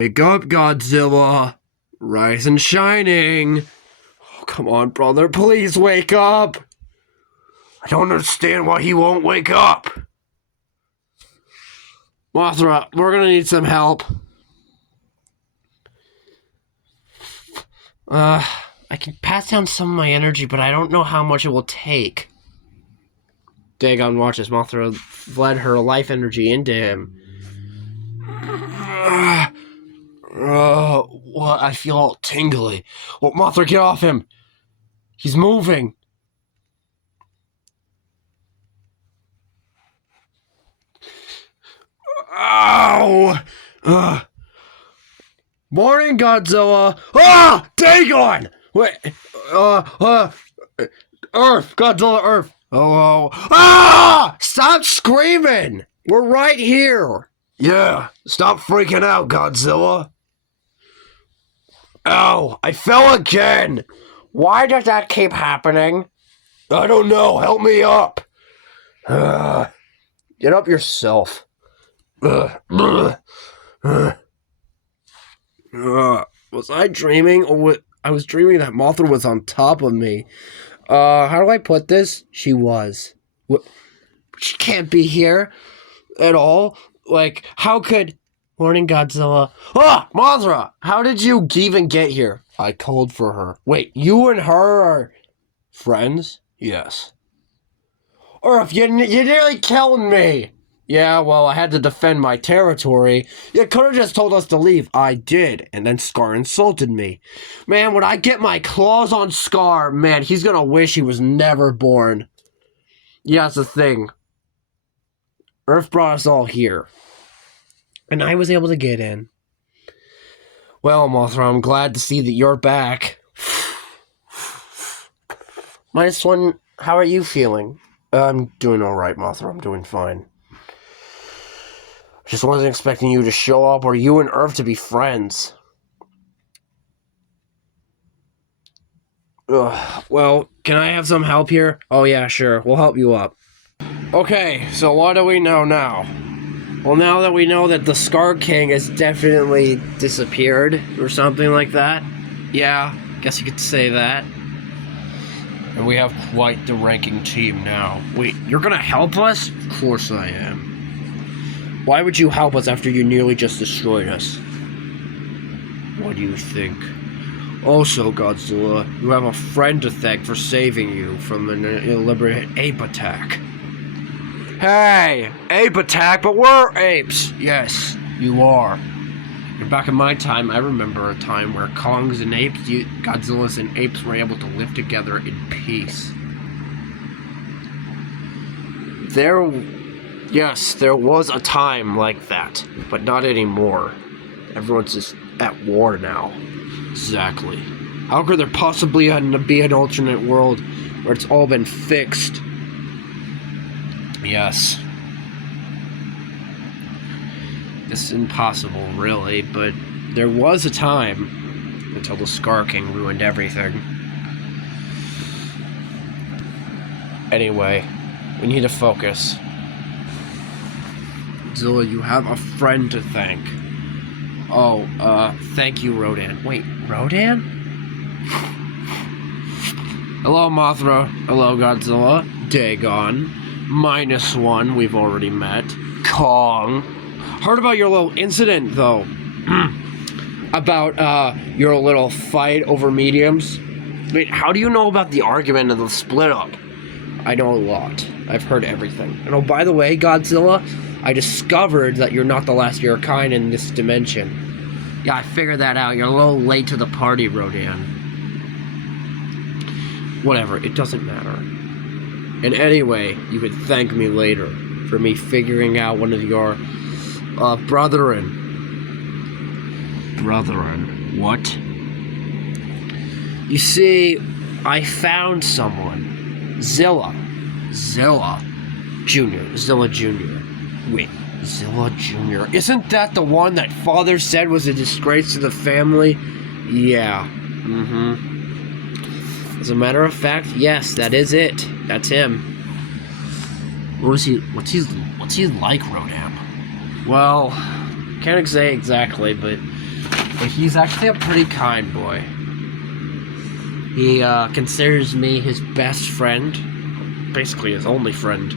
Wake up, Godzilla! Rise and shining! Oh, come on, brother, please wake up! I don't understand why he won't wake up! Mothra, we're gonna need some help. I can pass down some of my energy, but I don't know how much it will take. Dagon watches Mothra fled her life energy into him. What? I feel all tingly. Well, Mothra, get off him! He's moving! Ow! Morning, Godzilla! Ah! Dagon! Wait, Earth! Godzilla, Earth! Hello? Ah! Stop screaming! We're right here! Yeah, stop freaking out, Godzilla. Ow! I fell again! Why does that keep happening? I don't know. Help me up. Get up yourself. Was I dreaming? Or I was dreaming that Mothra was on top of me. How do I put this? She was. She can't be here at all. Like, how could... Morning, Godzilla. Ah! Mothra! How did you even get here? I called for her. Wait, you and her are... friends? Yes. Earth, you nearly killed me! Yeah, well, I had to defend my territory. You could have just told us to leave. I did, and then Scar insulted me. Man, when I get my claws on Scar, man, he's gonna wish he was never born. Yeah, that's the thing. Earth brought us all here. And I was able to get in. Well, Mothra, I'm glad to see that you're back. Minus one, how are you feeling? I'm doing alright, Mothra. I'm doing fine. Just wasn't expecting you to show up or you and Earth to be friends. Ugh. Well, can I have some help here? Oh yeah, sure. We'll help you up. Okay, so what do we know now? Well, now that we know that the Scar King has definitely disappeared or something like that. Yeah, guess you could say that. And we have quite the ranking team now. Wait, you're gonna help us? Of course I am. Why would you help us after you nearly just destroyed us? What do you think? Also, Godzilla, you have a friend to thank for saving you from an elaborate ape attack. Hey! Ape attack, but we're apes! Yes, you are. And back in my time, I remember a time where Kongs and apes, Godzillas and apes were able to live together in peace. Yes, there was a time like that, but not anymore. Everyone's just at war now. Exactly. How could there possibly be an alternate world where it's all been fixed? Yes. This is impossible, really, but there was a time until the Scar King ruined everything. Anyway, we need to focus. Zilla, you have a friend to thank. Oh, thank you, Rodan. Wait, Rodan? Hello, Mothra. Hello, Godzilla. Dagon. Minus one, we've already met. Kong. Heard about your little incident, though. About, your little fight over mediums. Wait, how do you know about the argument and the split up? I know a lot. I've heard everything. And oh, by the way, Godzilla, I discovered that you're not the last of your kind in this dimension. Yeah, I figured that out. You're a little late to the party, Rodan. Whatever, it doesn't matter. And anyway, you could thank me later for me figuring out one of your, brethren. Brethren? What? You see, I found someone. Zilla Jr. Wait, Zilla Jr. Isn't that the one that Father said was a disgrace to the family? Yeah. As a matter of fact, yes, that is it. That's him. What's he like, Rodan? Well, can't say exactly, but But he's actually a pretty kind boy. He considers me his best friend. Basically his only friend.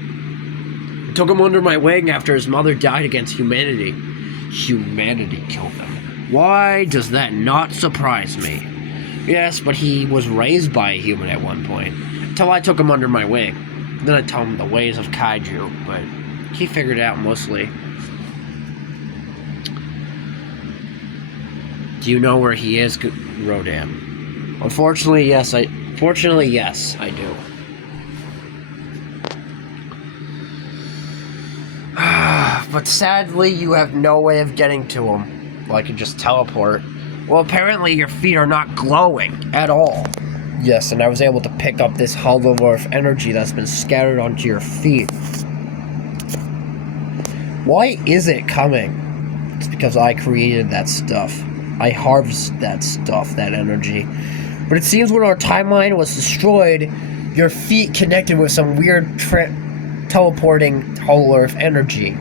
I took him under my wing after his mother died against humanity. Humanity killed him. Why does that not surprise me? Yes, but he was raised by a human at one point. Until I took him under my wing. Then I taught him the ways of kaiju, but he figured it out mostly. Do you know where he is, Rodan? Unfortunately, yes, I do. But sadly, you have no way of getting to him. Well, I could just teleport. Well, apparently your feet are not glowing at all. Yes, and I was able to pick up this hollow earth energy that's been scattered onto your feet. Why is it coming? It's because I created that stuff. I harvested that stuff, that energy. But it seems when our timeline was destroyed, your feet connected with some weird teleporting hollow earth energy.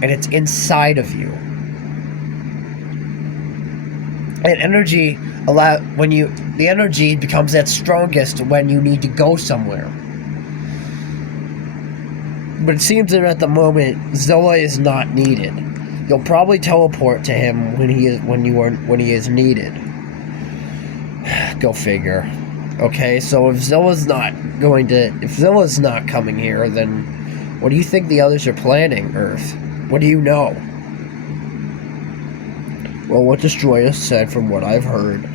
And it's inside of you. And energy the energy becomes at strongest when you need to go somewhere. But it seems that at the moment, Zoa is not needed. You'll probably teleport to him when he is needed. Go figure. Okay, so if Zilla's not coming here, then what do you think the others are planning, Earth? What do you know? Well, what Destroyer said, from what I've heard,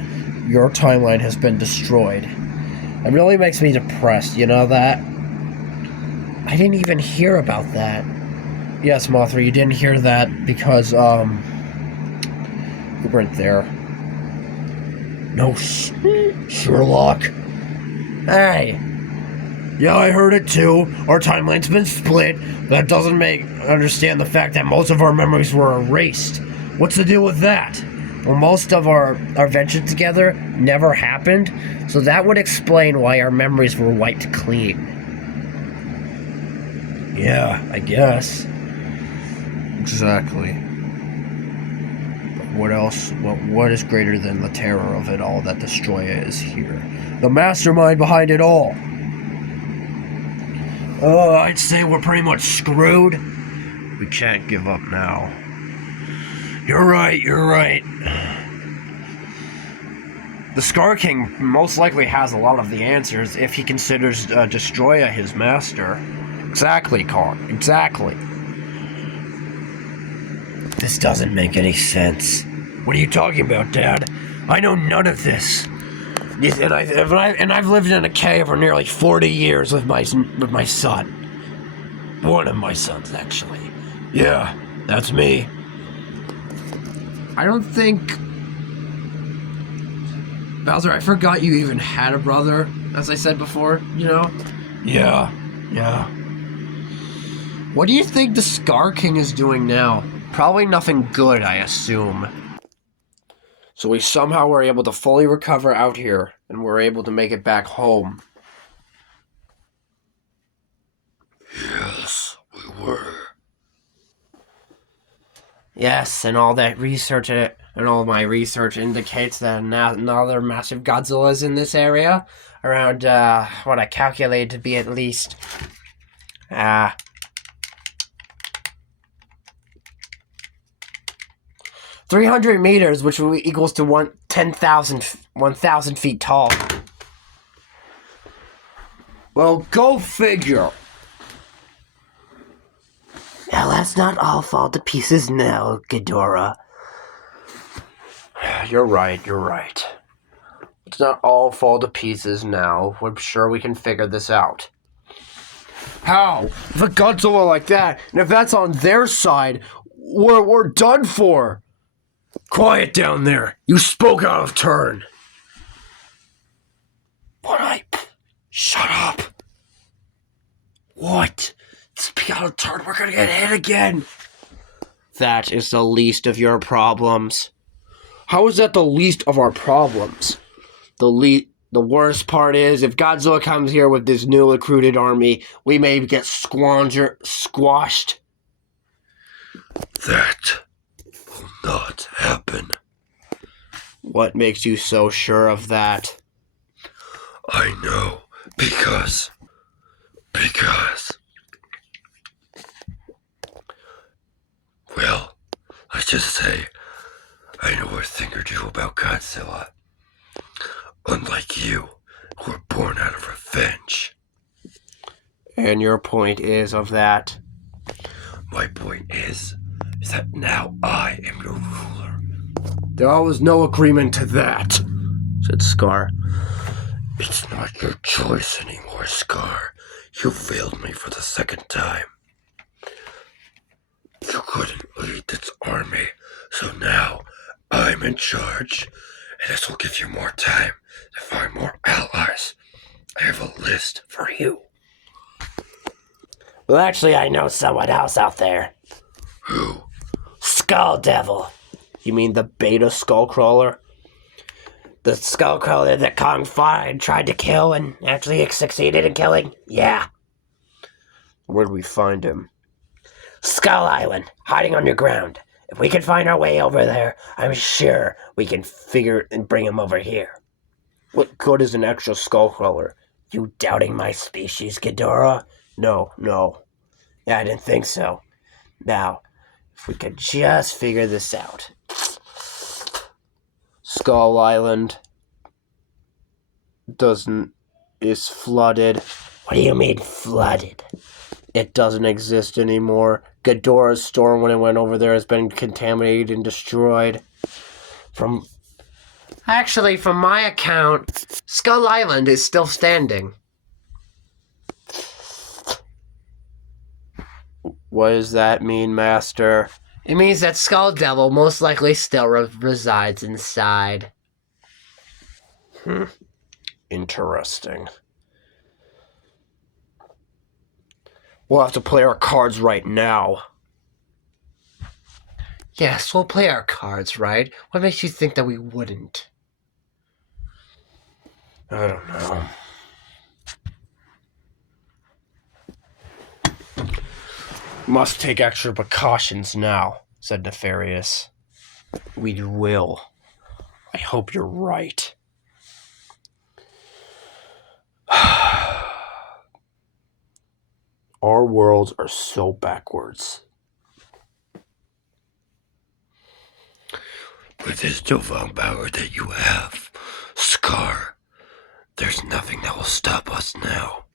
your timeline has been destroyed. It really makes me depressed, you know that? I didn't even hear about that. Yes, Mothra, you didn't hear that because, you weren't there. No, Sherlock. Hey. Yeah, I heard it too. Our timeline's been split. That doesn't understand the fact that most of our memories were erased. What's the deal with that? Well, most of our adventures together never happened, so that would explain why our memories were wiped clean. Yeah, I guess. Exactly. But what else? What is greater than the terror of it all that Destroyer is here? The mastermind behind it all. Oh, I'd say we're pretty much screwed. We can't give up now. You're right. The Scar King most likely has a lot of the answers if he considers Destroyer his master. Exactly, Kong. Exactly. This doesn't make any sense. What are you talking about, Dad? I know none of this. And I've lived in a cave for nearly 40 years with my son. One of my sons, actually. Yeah, that's me. I don't think... Bowser, I forgot you even had a brother, as I said before, you know? Yeah. What do you think the Scar King is doing now? Probably nothing good, I assume. So we somehow were able to fully recover out here, and we're able to make it back home. Yes, we were. Yes, and all that research and all my research indicates that another massive Godzilla is in this area. Around, what I calculated to be at least, 300 meters, which equals to 1,000 feet tall. Well, go figure. Now, let's not all fall to pieces now, Ghidorah. You're right. Let's not all fall to pieces now. I'm sure we can figure this out. How? If a Godzilla like that, and if that's on their side, we're done for. Quiet down there. You spoke out of turn. Shut up. What? Speak out of turn. We're gonna get hit again. That is the least of your problems. How is that the least of our problems? The worst part is, if Godzilla comes here with this new recruited army, we may get squashed. That will not happen. What makes you so sure of that? I know, because... Well, let's just say I know a thing or two about Godzilla. Unlike you, who were born out of revenge. And your point is of that? My point is that now I am your ruler. There was no agreement to that, said Scar. It's not your choice anymore, Scar. You failed me for the second time. You couldn't lead this army, so now I'm in charge. And this will give you more time to find more allies. I have a list for you. Well, actually, I know someone else out there. Who? Skull Devil. You mean the beta Skullcrawler? The Skullcrawler that Kong fought and tried to kill and actually succeeded in killing? Yeah. Where'd we find him? Skull Island, hiding underground. If we can find our way over there, I'm sure we can figure and bring him over here. What good is an extra Skullcrawler? You doubting my species, Ghidorah? No. Yeah, I didn't think so. Now, if we could just figure this out. Skull Island is flooded. What do you mean, flooded? It doesn't exist anymore. Ghidorah's store when it went over there has been contaminated and destroyed. From my account, Skull Island is still standing. What does that mean, Master? It means that Skull Devil most likely still resides inside. Interesting. We'll have to play our cards right now. Yes, we'll play our cards right. What makes you think that we wouldn't? I don't know. Must take extra precautions now, said Nefarious. We will. I hope you're right. Our worlds are so backwards. With this newfound power that you have, Scar, there's nothing that will stop us now.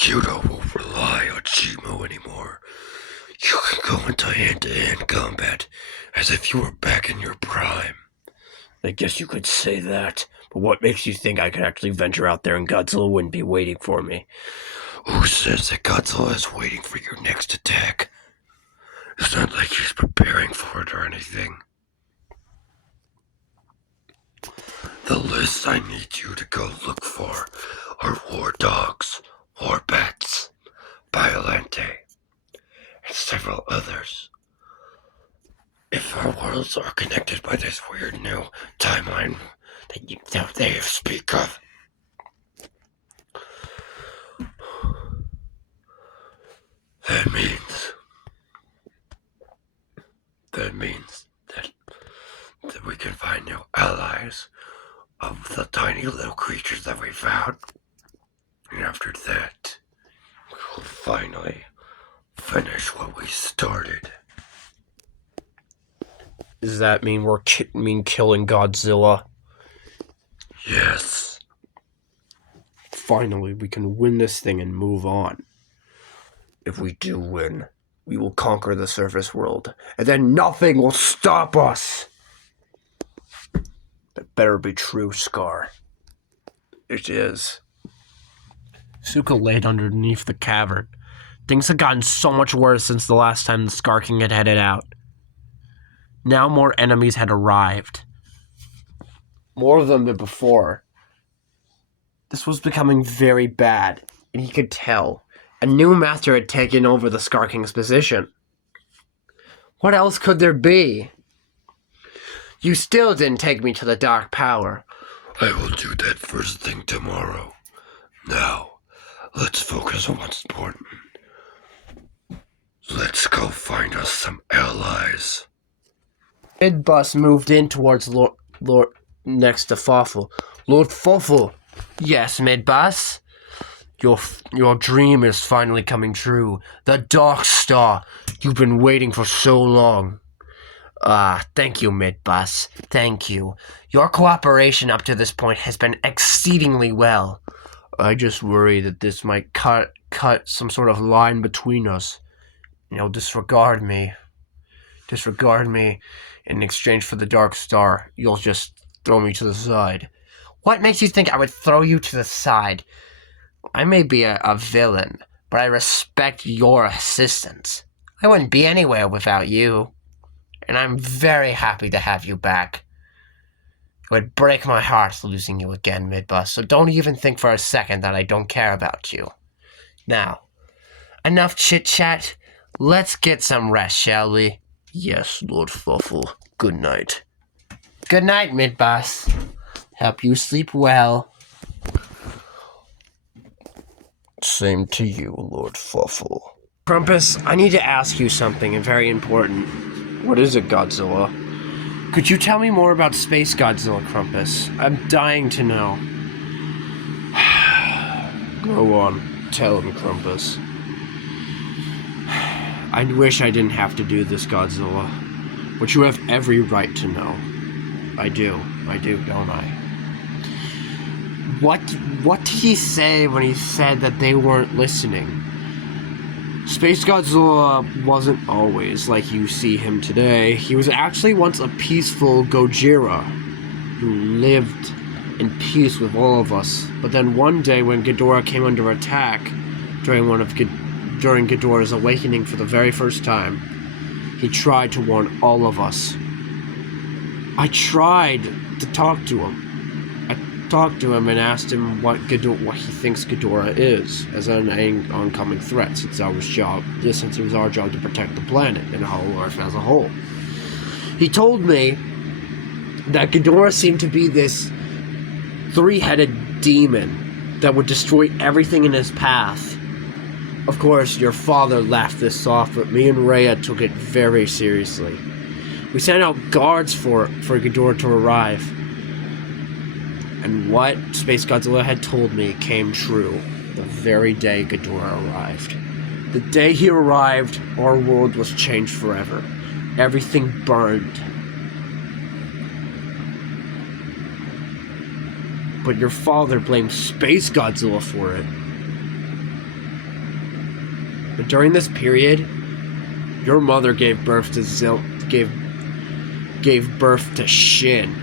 You won't rely on Chimu anymore. You can go into hand-to-hand combat as if you were back in your prime. I guess you could say that, but what makes you think I could actually venture out there and Godzilla wouldn't be waiting for me? Who says that Godzilla is waiting for your next attack? It's not like he's preparing for it or anything. The lists I need you to go look for are War Dogs, War Bats, Biolante, and several others. If our worlds are connected by this weird new timeline that they speak of, that means that we can find new allies of the tiny little creatures that we found. And after that, we'll finally finish what we started. Does that mean we're killing Godzilla? Yes. Finally, we can win this thing and move on. If we do win, we will conquer the surface world, and then nothing will stop us. That better be true, Scar. It is. Suka laid underneath the cavern. Things had gotten so much worse since the last time the Scar King had headed out. Now more enemies had arrived. More of them than before. This was becoming very bad, and he could tell. A new master had taken over the Scar King's position. What else could there be? You still didn't take me to the Dark Power. I will do that first thing tomorrow. Now, let's focus on what's important. Let's go find us some allies. Midbus moved in towards next to Fawful. Lord Fawful. Yes, mid-boss? Your dream is finally coming true. The Dark Star. You've been waiting for so long. Thank you, mid-boss. Thank you. Your cooperation up to this point has been exceedingly well. I just worry that this might cut some sort of line between us. Disregard me. Disregard me in exchange for the Dark Star. You'll just throw me to the side. What makes you think I would throw you to the side? I may be a villain, but I respect your assistance. I wouldn't be anywhere without you. And I'm very happy to have you back. It would break my heart losing you again, Midbus, so don't even think for a second that I don't care about you. Now, enough chit-chat. Let's get some rest, shall we? Yes, Lord Fawful. Good night. Good night, Midbus. Help you sleep well. Same to you, Lord Fawful. Krampus, I need to ask you something very important. What is it, Godzilla? Could you tell me more about Space Godzilla, Krampus? I'm dying to know. Go on, tell him, Krampus. I wish I didn't have to do this, Godzilla. But you have every right to know. I do, don't I? What did he say when he said that they weren't listening? Space Godzilla wasn't always like you see him today. He was actually once a peaceful Gojira who lived in peace with all of us. But then one day when Ghidorah came under attack during Ghidorah's awakening for the very first time, he tried to warn all of us. I tried to talk to him. Talked to him and asked him what he thinks Ghidorah is as an oncoming threat, since it was our job to protect the planet and whole Earth as a whole. He told me that Ghidorah seemed to be this three-headed demon that would destroy everything in his path. Of course, your father laughed this off, but me and Rhea took it very seriously. We sent out guards for Ghidorah to arrive. And what Space Godzilla had told me came true the very day Ghidorah arrived. The day he arrived, our world was changed forever. Everything burned. But your father blamed Space Godzilla for it. But during this period, your mother gave birth to gave birth to Shin.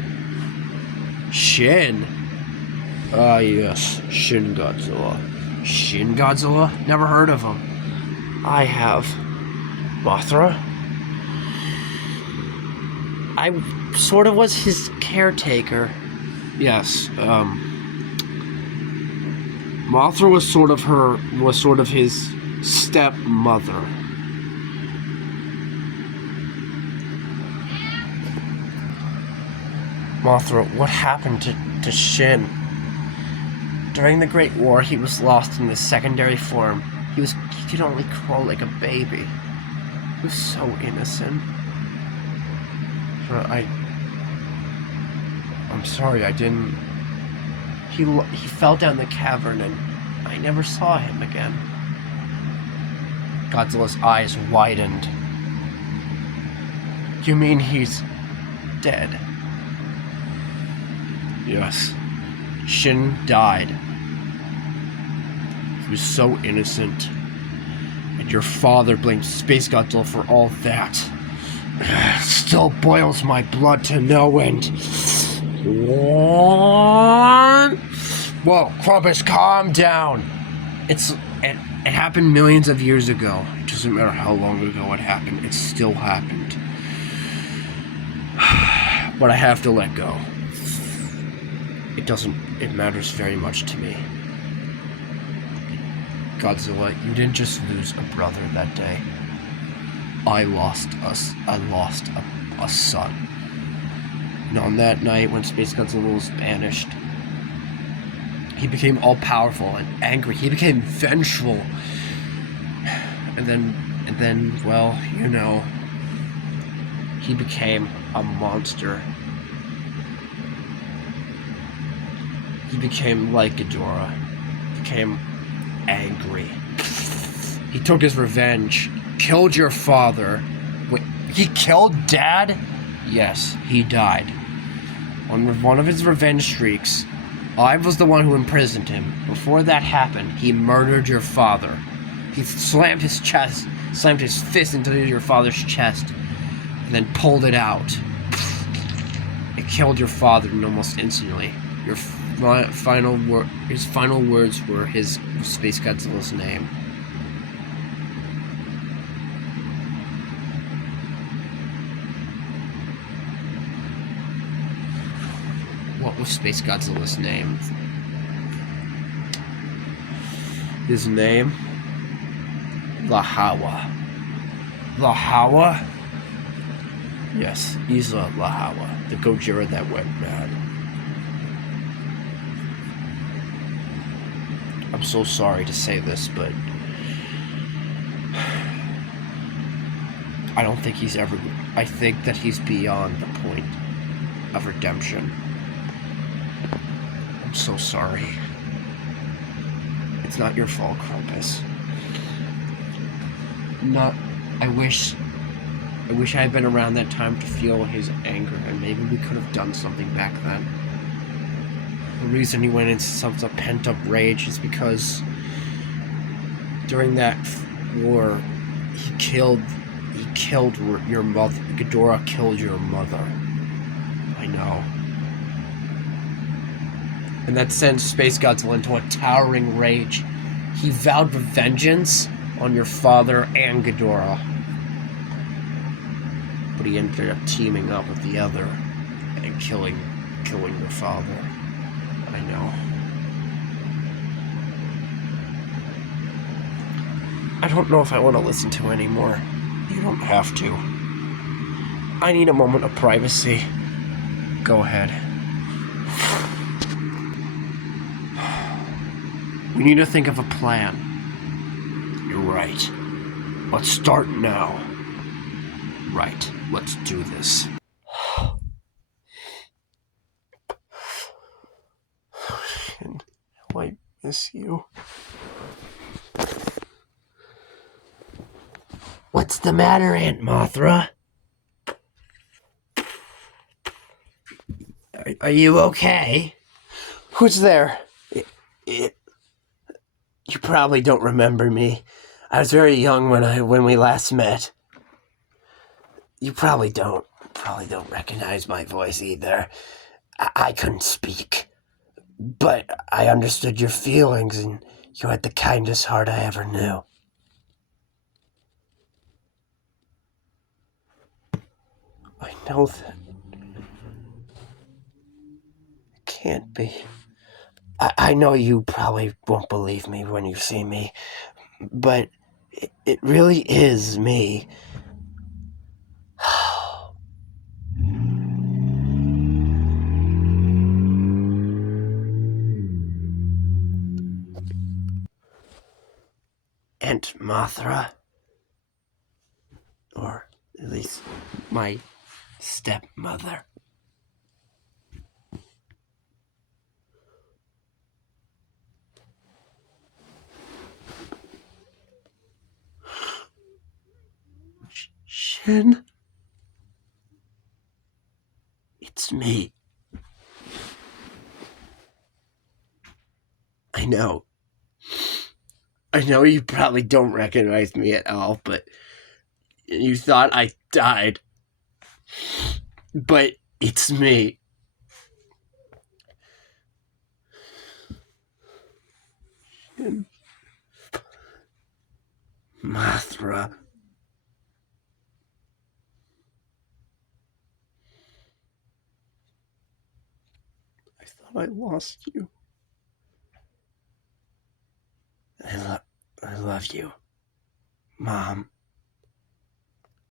Shin? Ah, yes. Shin Godzilla. Shin Godzilla? Never heard of him. I have. Mothra? I sort of was his caretaker. Yes, Mothra was sort of his stepmother. Mothra, what happened to Shin? During the Great War, he was lost in his secondary form. He could only crawl like a baby. He was so innocent. I'm sorry, I didn't... He fell down the cavern and I never saw him again. Godzilla's eyes widened. You mean he's dead? Yes. Shin died. He was so innocent. And your father blamed Space Godzilla for all that. It still boils my blood to no end. Whoa, Krampus, calm down. It happened millions of years ago. It doesn't matter how long ago it happened. It still happened. But I have to let go. It matters very much to me. Godzilla, you didn't just lose a brother that day. I lost a son. And on that night, when Space Godzilla was banished, he became all-powerful and angry. He became vengeful. And then, well, you know, he became a monster. he became like Ghidorah. Became angry. He took his revenge. Killed your father. Wait, he killed Dad? Yes, he died. On one of his revenge streaks, I was the one who imprisoned him. Before that happened, he murdered your father. He slammed his fist into your father's chest, and then pulled it out. It killed your father almost instantly. His final words were his Space Godzilla's name. What was Space Godzilla's name? His name? Lahawa. Lahawa? Yes, Isla Lahawa, the Gojira that went mad. I'm so sorry to say this, but I don't think he's ever... I think that he's beyond the point of redemption. I'm so sorry. It's not your fault, Krampus. I wish I had been around that time to feel his anger, and maybe we could have done something back then. The reason he went into some pent-up rage is because during that war, he killed your mother. Ghidorah killed your mother. I know. And that sent Space Godzilla into a towering rage. He vowed vengeance on your father and Ghidorah. But he ended up teaming up with the other and killing your father. I know. I don't know if I want to listen to anymore. You don't have to. I need a moment of privacy. Go ahead. We need to think of a plan. You're right. Let's start now. Right. Let's do this. And I miss you. What's the matter, Aunt Mothra? Are you okay? Who's there? You probably don't remember me. I was very young when we last met. You probably don't recognize my voice either. I couldn't speak. But I understood your feelings, and you had the kindest heart I ever knew. I know that. It can't be. I know you probably won't believe me when you see me, but it really is me. Aunt Mothra. Or at least my stepmother. Shin? It's me. I know you probably don't recognize me at all, but you thought I died. But it's me. Shin. Mothra. I thought I lost you. I love you, Mom.